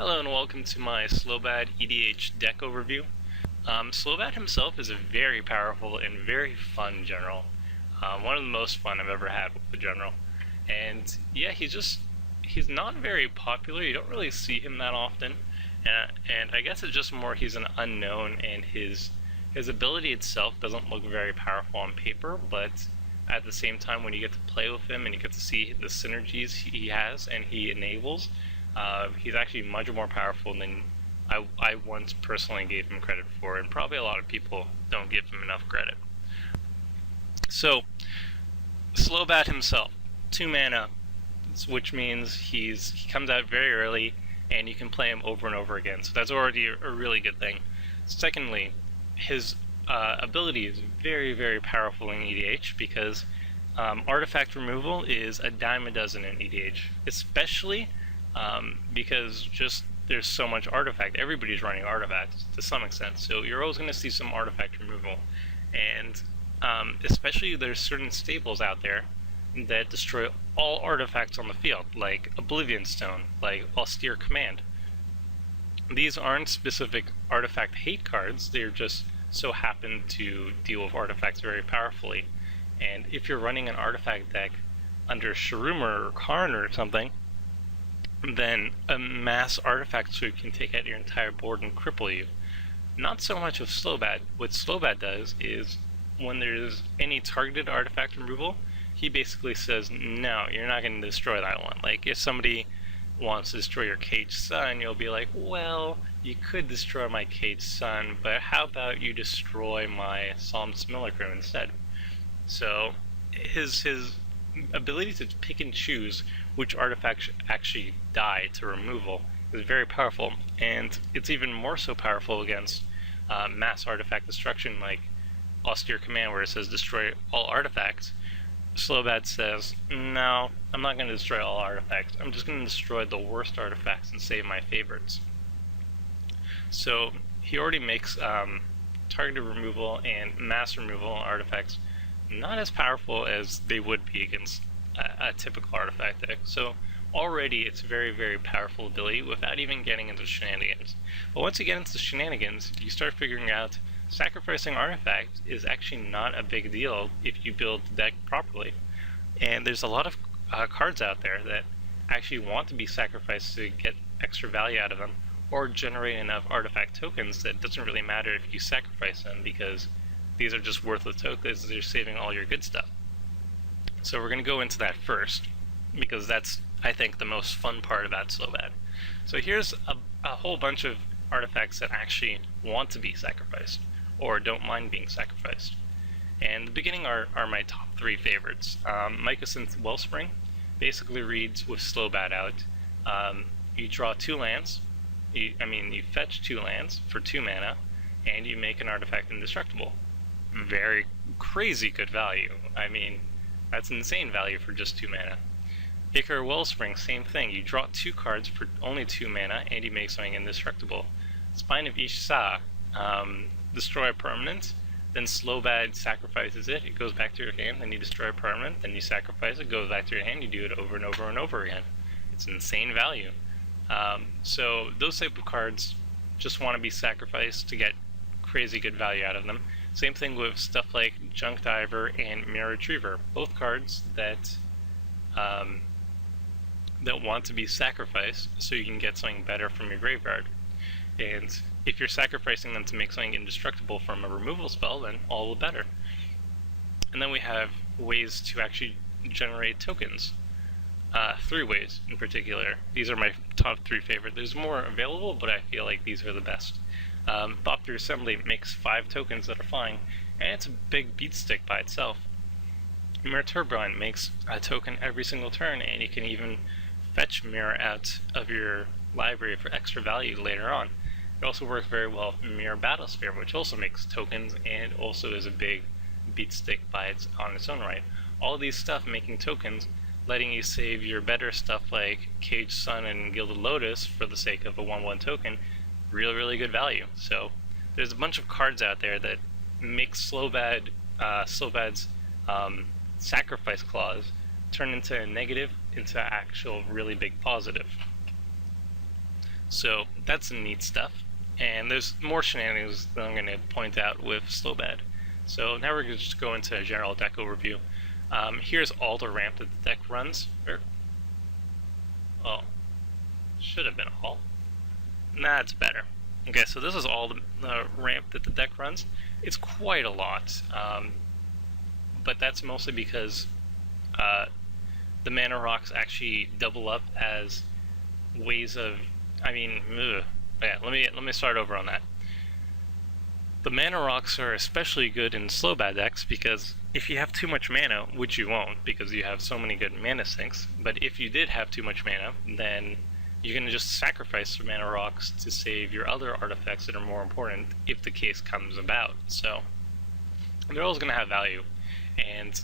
Hello and welcome to my Slobad EDH deck overview. Slobad himself is a very powerful and very fun general. One of the most fun I've ever had with the general. And yeah, he's not very popular. You don't really see him that often. And I guess it's just more he's an unknown, and his ability itself doesn't look very powerful on paper, but at the same time when you get to play with him and you get to see the synergies he has and he enables, he's actually much more powerful than I once personally gave him credit for, and probably a lot of people don't give him enough credit. So, Slobad himself, 2 mana, which means he comes out very early, and you can play him over and over again, so that's already a really good thing. Secondly, his ability is very, very powerful in EDH because artifact removal is a dime a dozen in EDH, especially because just there's so much artifact. Everybody's running artifacts to some extent, so you're always going to see some artifact removal. And especially there's certain staples out there that destroy all artifacts on the field, like Oblivion Stone, like Austere Command. These aren't specific artifact hate cards, they're just so happen to deal with artifacts very powerfully. And if you're running an artifact deck under Shurumur or Karn or something, then a mass artifact sweep can take out your entire board and cripple you. Not so much with Slobad. What Slobad does is, when there's any targeted artifact removal, he basically says, no, you're not going to destroy that one. Like, if somebody wants to destroy your Caged Sun, you'll be like, well, you could destroy my Caged Sun, but how about you destroy my Solemn Simulacrum instead? So, his ability to pick and choose which artifacts actually die to removal is very powerful, and it's even more so powerful against mass artifact destruction like Austere Command, where it says destroy all artifacts. Slobad says, no, I'm not going to destroy all artifacts, I'm just going to destroy the worst artifacts and save my favorites. So he already makes targeted removal and mass removal artifacts not as powerful as they would be against a typical artifact deck. So already it's a very, very powerful ability without even getting into shenanigans. But once you get into shenanigans, you start figuring out sacrificing artifacts is actually not a big deal if you build the deck properly. And there's a lot of cards out there that actually want to be sacrificed to get extra value out of them, or generate enough artifact tokens that it doesn't really matter if you sacrifice them, because these are just worthless tokens, they're saving all your good stuff. So we're going to go into that first, because that's, I think, the most fun part about Slobad. So here's a whole bunch of artifacts that actually want to be sacrificed, or don't mind being sacrificed. And the beginning are my top 3 favorites. Mycosynth Wellspring basically reads with Slobad out. You draw 2 lands, you fetch 2 lands for 2 mana, and you make an artifact indestructible. Very crazy good value. I mean, that's insane value for just 2 mana. Ichor Wellspring, same thing. You draw 2 cards for only 2 mana, and you make something indestructible. Spine of Ish-Sa, destroy a permanent, then Slobad sacrifices it, it goes back to your hand, then you destroy a permanent, then you sacrifice it, goes back to your hand, you do it over and over and over again. It's insane value. So those type of cards just want to be sacrificed to get crazy good value out of them. Same thing with stuff like Junk Diver and Mirror Retriever, both cards that want to be sacrificed so you can get something better from your graveyard. And if you're sacrificing them to make something indestructible from a removal spell, then all the better. And then we have ways to actually generate tokens. 3 ways in particular. These are my top 3 favorite. There's more available, but I feel like these are the best. Thought Through Assembly makes 5 tokens that are flying, and it's a big beat stick by itself. Mirror Turbine makes a token every single turn, and you can even fetch Mirror out of your library for extra value later on. It also works very well with Mirror Battlesphere, which also makes tokens and also is a big beat stick on its own right. All these stuff making tokens, letting you save your better stuff like Caged Sun and Gilded Lotus for the sake of a 1/1 token. Really, really good value. So there's a bunch of cards out there that make Slobad's sacrifice clause turn into a negative into actual really big positive. So that's some neat stuff. And there's more shenanigans that I'm going to point out with Slobad. So now we're going to just go into a general deck overview. Here's all the ramp that the deck runs. Oh, should have been all. Nah, it's better. Okay, so this is all the ramp that the deck runs. It's quite a lot, but that's mostly because the mana rocks actually double up as ways of. Yeah. Let me start over on that. The mana rocks are especially good in Slobad decks because if you have too much mana, which you won't because you have so many good mana sinks, but if you did have too much mana, then you're going to just sacrifice the mana rocks to save your other artifacts that are more important if the case comes about. So they're always going to have value, and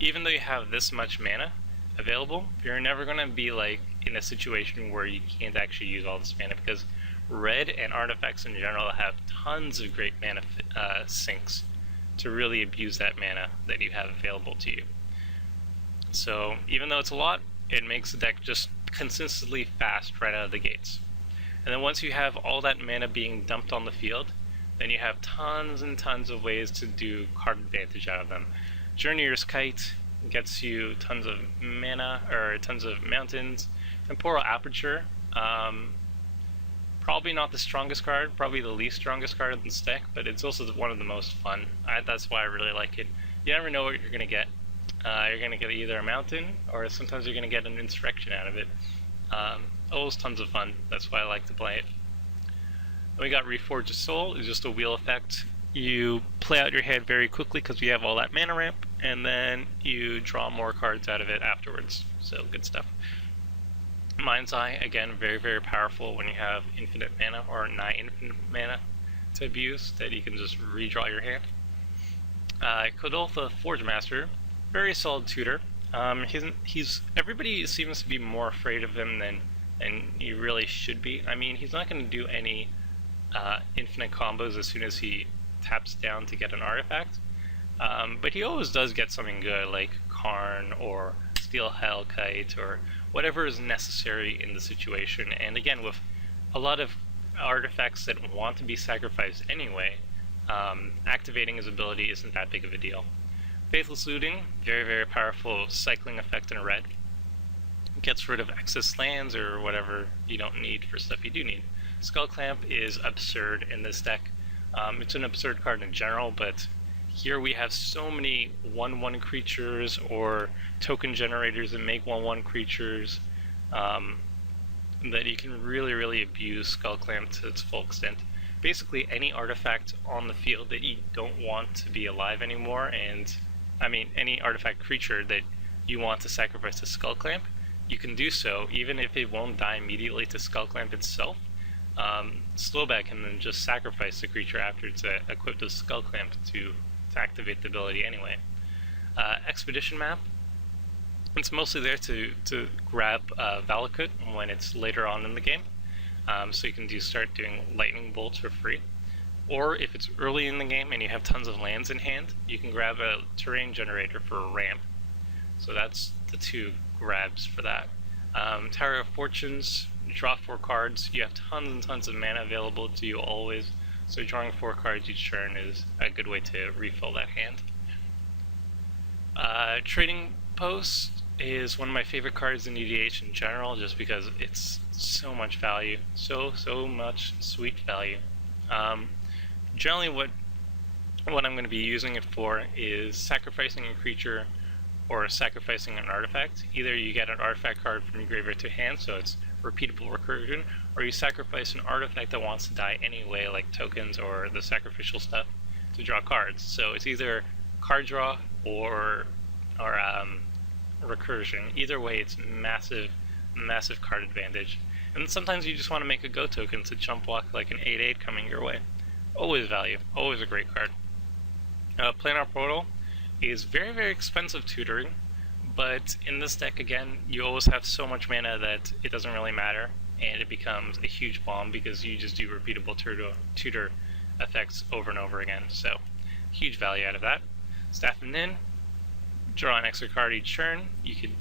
even though you have this much mana available, you're never going to be like in a situation where you can't actually use all this mana, because red and artifacts in general have tons of great mana sinks to really abuse that mana that you have available to you. So even though it's a lot, it makes the deck just consistently fast right out of the gates. And then once you have all that mana being dumped on the field, then you have tons and tons of ways to do card advantage out of them. Journeyer's Kite gets you tons of mana, or tons of mountains. Temporal Aperture, probably not the strongest card, probably the least strongest card in the deck, but it's also one of the most fun. That's why I really like it. You never know what you're going to get. You're going to get either a mountain, or sometimes you're going to get an insurrection out of it. Always tons of fun. That's why I like to play it. Then we got Reforge of Soul. It's just a wheel effect. You play out your hand very quickly because you have all that mana ramp, and then you draw more cards out of it afterwards. So good stuff. Mind's Eye, again, very, very powerful when you have infinite mana or nigh infinite mana to abuse, that you can just redraw your hand. Kodoltha Forge Master, very solid tutor. Everybody seems to be more afraid of him than he really should be. I mean, he's not going to do any infinite combos as soon as he taps down to get an artifact, but he always does get something good, like Karn or Steel Hellkite or whatever is necessary in the situation. And again, with a lot of artifacts that want to be sacrificed anyway, activating his ability isn't that big of a deal. Faithless Looting, very, very powerful cycling effect in red. Gets rid of excess lands or whatever you don't need for stuff you do need. Skull Clamp is absurd in this deck. It's an absurd card in general, but here we have so many 1/1 creatures or token generators that make 1/1 creatures that you can really, really abuse Skull Clamp to its full extent. Basically, any artifact on the field that you don't want to be alive anymore, any artifact creature that you want to sacrifice to Skull Clamp, you can do so, even if it won't die immediately to Skull Clamp itself. Slobad can then just sacrifice the creature after it's equipped with Skull Clamp to activate the ability anyway. Expedition Map, it's mostly there to grab Valakut when it's later on in the game, so you can start doing lightning bolts for free. Or if it's early in the game and you have tons of lands in hand, you can grab a terrain generator for a ramp. So that's the two grabs for that. Tower of Fortunes, draw 4 cards. You have tons and tons of mana available to you always, so drawing 4 cards each turn is a good way to refill that hand. Trading Post is one of my favorite cards in EDH in general, just because it's so much value, so much sweet value. Generally what I'm going to be using it for is sacrificing a creature or sacrificing an artifact. Either you get an artifact card from your graveyard to hand, so it's repeatable recursion, or you sacrifice an artifact that wants to die anyway, like tokens or the sacrificial stuff, to draw cards. So it's either card draw or recursion. Either way, it's massive card advantage. And sometimes you just want to make a go token to jump block like an 8/8 coming your way. Always value, always a great card. Planar Portal is very, very expensive tutoring, but in this deck, again, you always have so much mana that it doesn't really matter, and it becomes a huge bomb because you just do repeatable tutor effects over and over again. So, huge value out of that. Staff of Nin, draw an extra card each turn. You could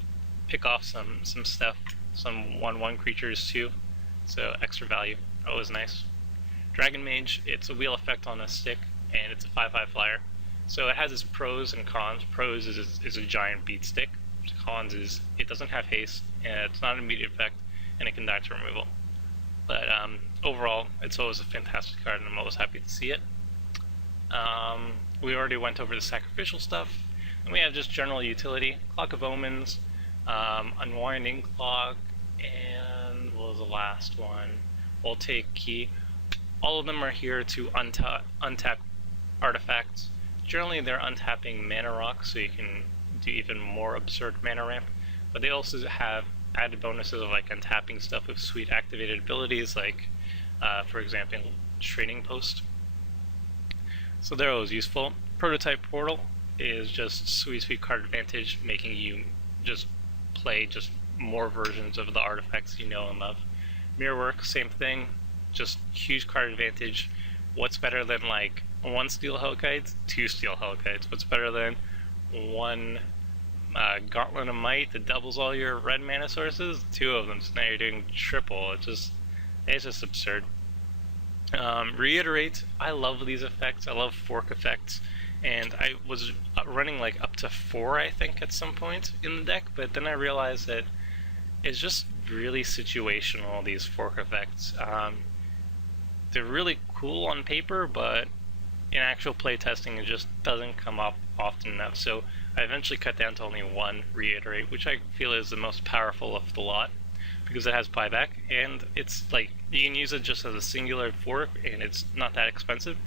pick off some stuff, some 1/1 creatures too, so extra value, always nice. Dragon Mage, it's a wheel effect on a stick, and it's a 5/5 flyer. So it has its pros and cons. Pros is a giant beat stick. Cons is it doesn't have haste, and it's not an immediate effect, and it can die to removal. But overall, it's always a fantastic card, and I'm always happy to see it. We already went over the sacrificial stuff, and we have just general utility. Clock of Omens, Unwinding Clock, and what was the last one? Voltaic Key. All of them are here to untap artifacts. Generally, they're untapping mana rocks, so you can do even more absurd mana ramp. But they also have added bonuses of like untapping stuff with sweet activated abilities, like, for example, Trading Post. So they're always useful. Prototype Portal is just sweet card advantage, making you just play just more versions of the artifacts you know and love. Mirrorwork, same thing, just huge card advantage. What's better than like 1 Steel Hellkite? 2 Steel Hellkites. What's better than 1 Gauntlet of Might that doubles all your red mana sources? 2 of them, so now you're doing triple. It's just absurd. Reiterate, I love these effects. I love fork effects, and I was running like up to 4, I think, at some point in the deck, but then I realized that it's just really situational, these fork effects. They're really cool on paper, but in actual playtesting it just doesn't come up often enough. So I eventually cut down to only 1 Reiterate, which I feel is the most powerful of the lot, because it has buyback, and it's like you can use it just as a singular fork, and it's not that expensive,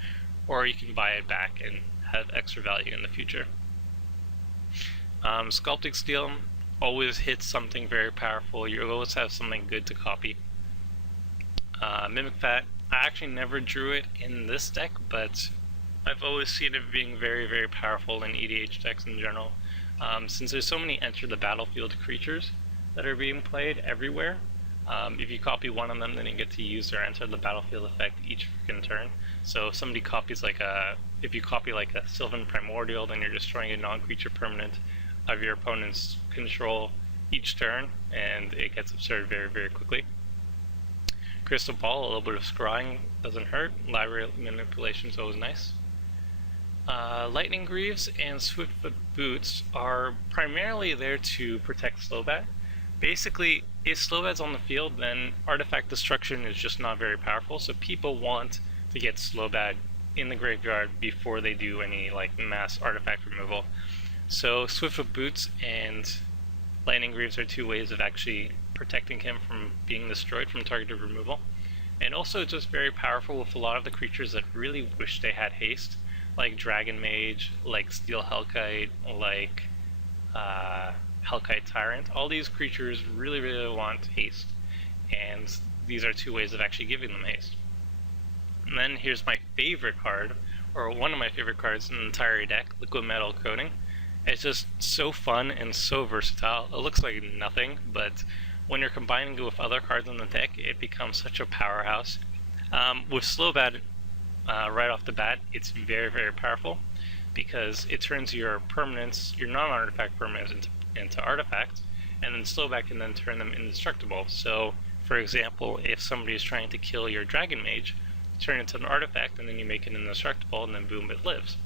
or you can buy it back and have extra value in the future. Sculpting Steel always hits something very powerful. You always have something good to copy. Mimic Fat, I actually never drew it in this deck, but I've always seen it being very powerful in EDH decks in general. Since there's so many enter the battlefield creatures that are being played everywhere, if you copy one of them, then you get to use their enter the battlefield effect each freaking turn. So if somebody copies if you copy like a Sylvan Primordial, then you're destroying a non-creature permanent of your opponent's control each turn, and it gets absurd very quickly. Crystal Ball, a little bit of scrying doesn't hurt. Library manipulation is always nice. Lightning Greaves and Swiftfoot Boots are primarily there to protect Slobad. Basically, if Slobad's on the field, then artifact destruction is just not very powerful, so people want to get Slobad in the graveyard before they do any like mass artifact removal. So Swiftfoot Boots and Lightning Greaves are 2 ways of actually protecting him from being destroyed from targeted removal. And also just very powerful with a lot of the creatures that really wish they had haste, like Dragon Mage, like Steel Hellkite, like Hellkite Tyrant. All these creatures really want haste, and these are 2 ways of actually giving them haste. And then here's my favorite card, or one of my favorite cards in the entire deck, Liquid Metal Coating. It's just so fun and so versatile. It looks like nothing, but when you're combining it with other cards in the deck, it becomes such a powerhouse. With Slobad, right off the bat, it's very powerful, because it turns your permanents, your non-artifact permanents, into artifacts, and then Slobad can then turn them indestructible. So, for example, if somebody is trying to kill your Dragon Mage, turn it into an artifact, and then you make it indestructible, and then boom, it lives.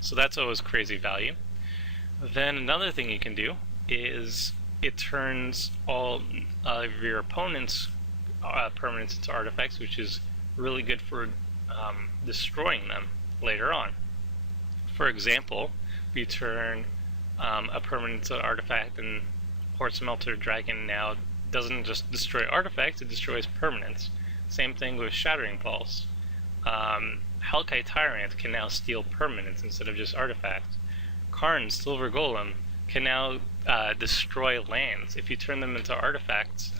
So that's always crazy value. Then another thing you can do is it turns all of your opponent's permanents into artifacts, which is really good for destroying them later on. For example, we turn a permanent into an artifact, and Horsemelter Dragon now doesn't just destroy artifacts, it destroys permanents. Same thing with Shattering Pulse. Hellkite Tyrant can now steal permanents instead of just artifacts. Karn's Silver Golem can now destroy lands. If you turn them into artifacts,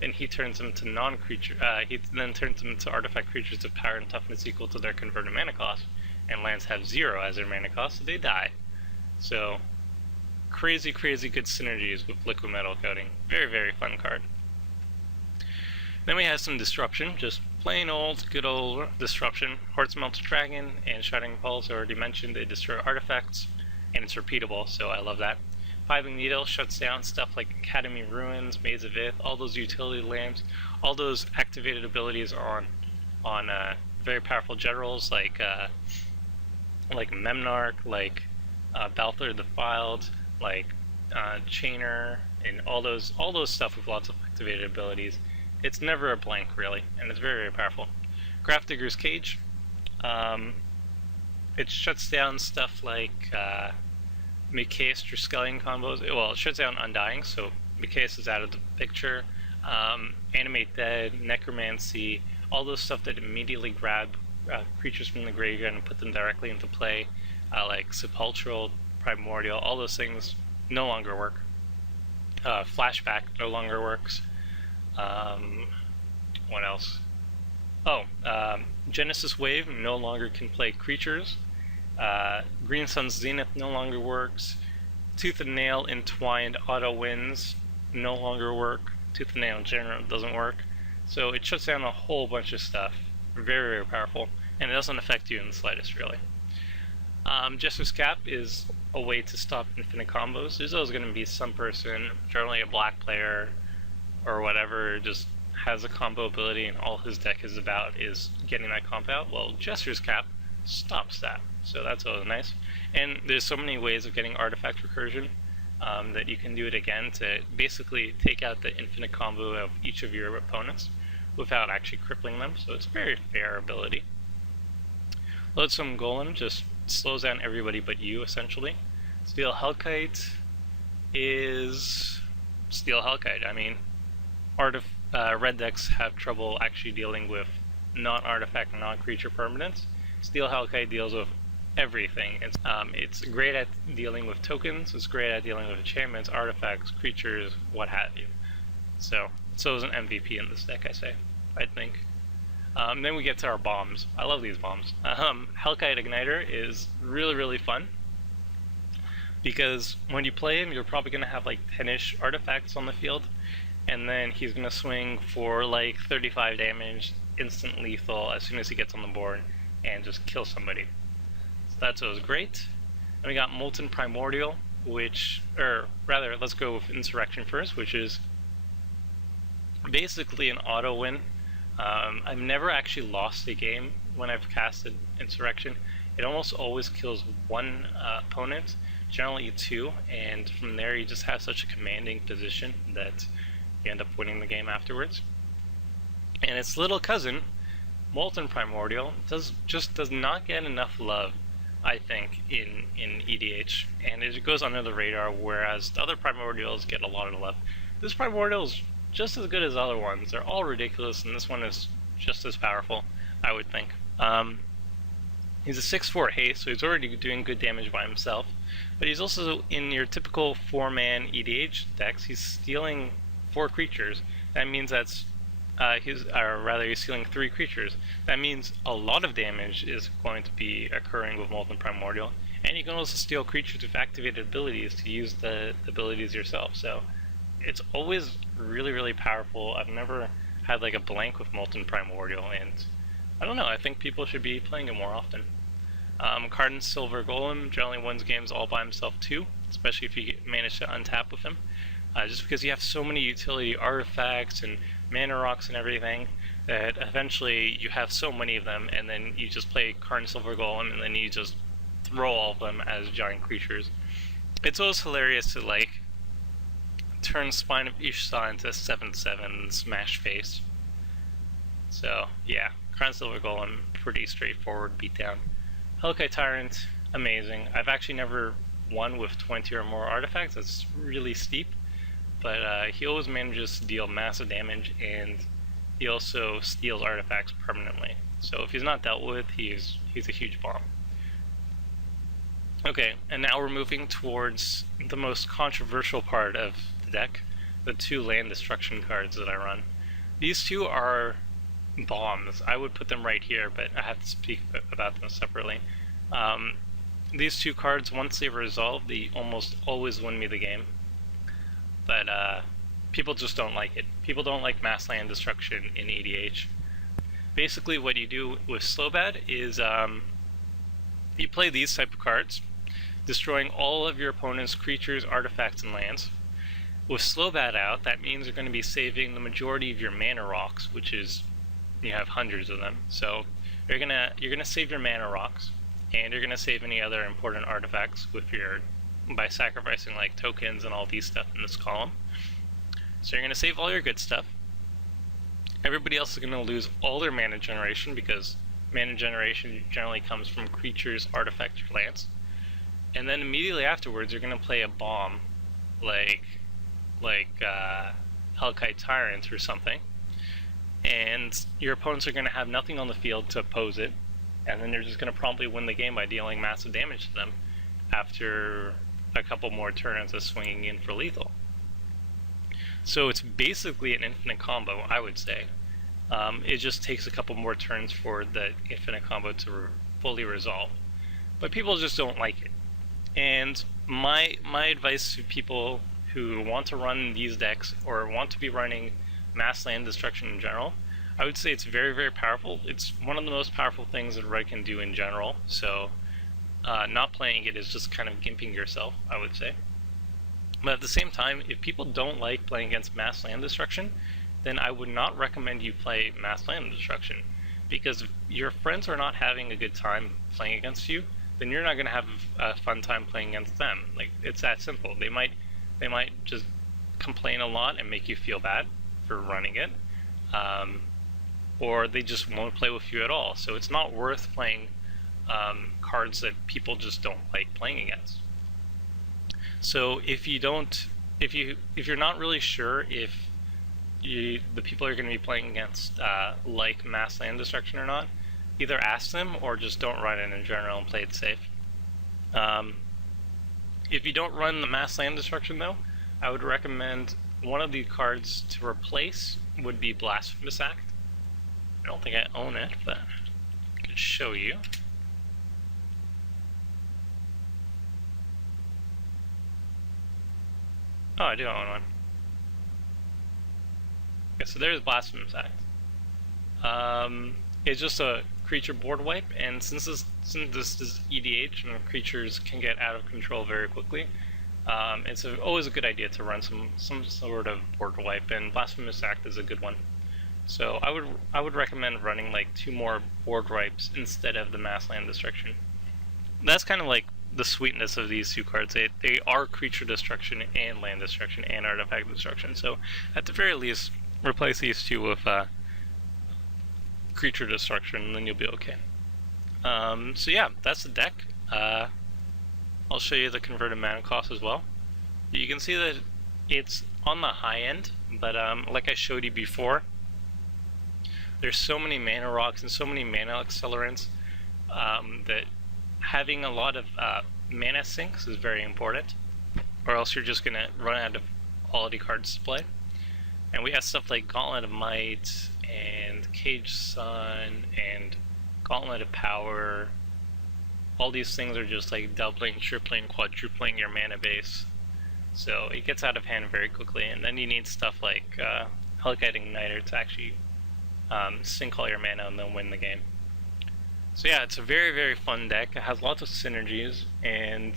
then he turns them to non-creature. He then turns them into artifact creatures of power and toughness equal to their converted mana cost, and lands have 0 as their mana cost, so they die. So crazy good synergies with Liquid Metal Coating. Very fun card. Then we have some disruption, just plain old, good old disruption. Horsemelter Dragon and Shattering Pulse already mentioned, they destroy artifacts, and it's repeatable, so I love that. Piping Needle shuts down stuff like Academy Ruins, Maze of Ith, all those utility lands, all those activated abilities on very powerful generals like Memnarch, like Balthor the Defiled, like Chainer, and all those stuff with lots of activated abilities. It's never a blank really, and it's very powerful. Grafdigger's Cage. It shuts down stuff like Mikaeus Triskelion combos. Well, it shuts down Undying, so Mikaeus is out of the picture. Animate Dead, Necromancy, all those stuff that immediately grab creatures from the graveyard and put them directly into play, like Sepulchral, Primordial, all those things no longer work. Flashback no longer works. What else? Genesis Wave no longer can play creatures. Green Sun's Zenith no longer works. Tooth and Nail Entwined Auto Wins no longer work. Tooth and Nail in general doesn't work. So it shuts down a whole bunch of stuff. Very, very powerful. And it doesn't affect you in the slightest, really. Jester's Cap is a way to stop infinite combos. There's always going to be some person, generally a black player or whatever, just has a combo ability and all his deck is about is getting that comp out. Well, Jester's Cap stops that. So that's always nice. And there's so many ways of getting artifact recursion that you can do it again to basically take out the infinite combo of each of your opponents without actually crippling them. So it's a very fair ability. Loadsome Golem just slows down everybody but you, essentially. Steel Hellkite is Steel Hellkite. I mean, red decks have trouble actually dealing with non-artifact, non-creature permanents. Steel Hellkite deals with everything. It's great at dealing with tokens, it's great at dealing with enchantments, artifacts, creatures, what have you. So is an MVP in this deck, I think. Then we get to our bombs. I love these bombs. Hellkite Igniter is really, really fun, because when you play him, you're probably going to have like 10-ish artifacts on the field, and then he's going to swing for like 35 damage, instant lethal as soon as he gets on the board, and just kill somebody. So that's always great. And we got Molten Primordial, or rather, let's go with Insurrection first, which is basically an auto win. I've never actually lost a game when I've casted Insurrection. It almost always kills one opponent, generally two, and from there you just have such a commanding position that you end up winning the game afterwards. And its little cousin, Molten Primordial, does not get enough love, I think, in EDH, and it goes under the radar, whereas the other Primordials get a lot of love. This Primordial is just as good as other ones. They're all ridiculous, and this one is just as powerful, I would think. He's a 6/4 haste, so he's already doing good damage by himself, but he's also, in your typical 4-man EDH decks, he's stealing 4 creatures. That means he's stealing 3 creatures. That means a lot of damage is going to be occurring with Molten Primordial, and you can also steal creatures with activated abilities to use the abilities yourself. So it's always really, really powerful. I've never had like a blank with Molten Primordial, and I don't know, I think people should be playing it more often. Cardin Silver Golem generally wins games all by himself too, especially if you manage to untap with him. Just because you have so many utility artifacts and mana rocks and everything, that eventually you have so many of them, and then you just play Cardin Silver Golem, and then you just throw all of them as giant creatures. It's always hilarious to like turn Spine of Ishtar into 7/7 smash face. So yeah, Cardin Silver Golem, pretty straightforward beatdown. Hellkite Tyrant, amazing. I've actually never won with 20 or more artifacts. That's really steep, but he always manages to deal massive damage, and he also steals artifacts permanently. So if he's not dealt with, he's a huge bomb. Okay, and now we're moving towards the most controversial part of the deck, the 2 land destruction cards that I run. These 2 are bombs. I would put them right here, but I have to speak about them separately. These 2 cards, once they resolve, they almost always win me the game. But people just don't like it. People don't like mass land destruction in EDH. Basically what you do with Slobad is you play these type of cards, destroying all of your opponent's creatures, artifacts, and lands. With Slobad out, that means you're going to be saving the majority of your mana rocks, which is, you have hundreds of them. So you're gonna save your mana rocks, and you're gonna save any other important artifacts by sacrificing like tokens and all these stuff in this column. So you're gonna save all your good stuff. Everybody else is gonna lose all their mana generation, because mana generation generally comes from creatures, artifacts, or lands. And then immediately afterwards, you're gonna play a bomb, like Hellkite Tyrant or something, and your opponents are going to have nothing on the field to oppose it, and then you're just going to promptly win the game by dealing massive damage to them after a couple more turns of swinging in for lethal. So it's basically an infinite combo, I would say. It just takes a couple more turns for the infinite combo to fully resolve. But people just don't like it. And my advice to people who want to run these decks or want to be running mass land destruction in general, I would say it's very, very powerful. It's one of the most powerful things that Red can do in general, so not playing it is just kind of gimping yourself, I would say. But at the same time, if people don't like playing against mass land destruction, then I would not recommend you play mass land destruction, because if your friends are not having a good time playing against you, then you're not going to have a fun time playing against them. Like, it's that simple. They might just complain a lot and make you feel bad for running it, or they just won't play with you at all. So it's not worth playing cards that people just don't like playing against. So if you're not really sure if the people you're going to be playing against like mass land destruction or not, either ask them or just don't run it in general and play it safe. If you don't run the mass land destruction though, I would recommend one of the cards to replace would be Blasphemous Act. I don't think I own it, but I can show you. Oh, I do own one. Okay, so there's Blasphemous Act. It's just a creature board wipe, and since this is EDH and creatures can get out of control very quickly, it's always a good idea to run some sort of board wipe, and Blasphemous Act is a good one. So I would recommend running like 2 more board wipes instead of the mass land destruction. That's kind of like the sweetness of these 2 cards. They are creature destruction and land destruction and artifact destruction. So at the very least, replace these 2 with creature destruction, and then you'll be okay. So yeah, that's the deck. I'll show you the converted mana cost as well. You can see that it's on the high end, but like I showed you before, there's so many mana rocks and so many mana accelerants that having a lot of mana sinks is very important, or else you're just going to run out of quality cards to play. And we have stuff like Gauntlet of Might and Cage Sun and Gauntlet of Power. All these things are just like doubling, tripling, quadrupling your mana base. So it gets out of hand very quickly, and then you need stuff like Hellkite Igniter to actually sink all your mana and then win the game. So yeah, it's a very, very fun deck. It has lots of synergies, and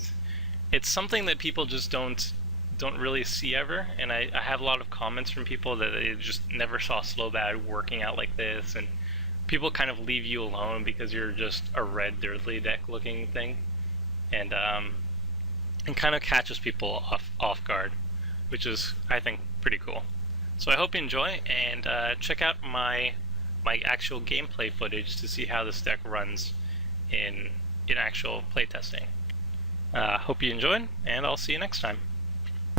it's something that people just don't really see ever. And I have a lot of comments from people that they just never saw Slobad working out like this, and people kind of leave you alone because you're just a red Dirtly deck looking thing, and kind of catches people off guard, which is, I think, pretty cool. So I hope you enjoy, and check out my actual gameplay footage to see how this deck runs in actual playtesting. Hope you enjoyed, and I'll see you next time.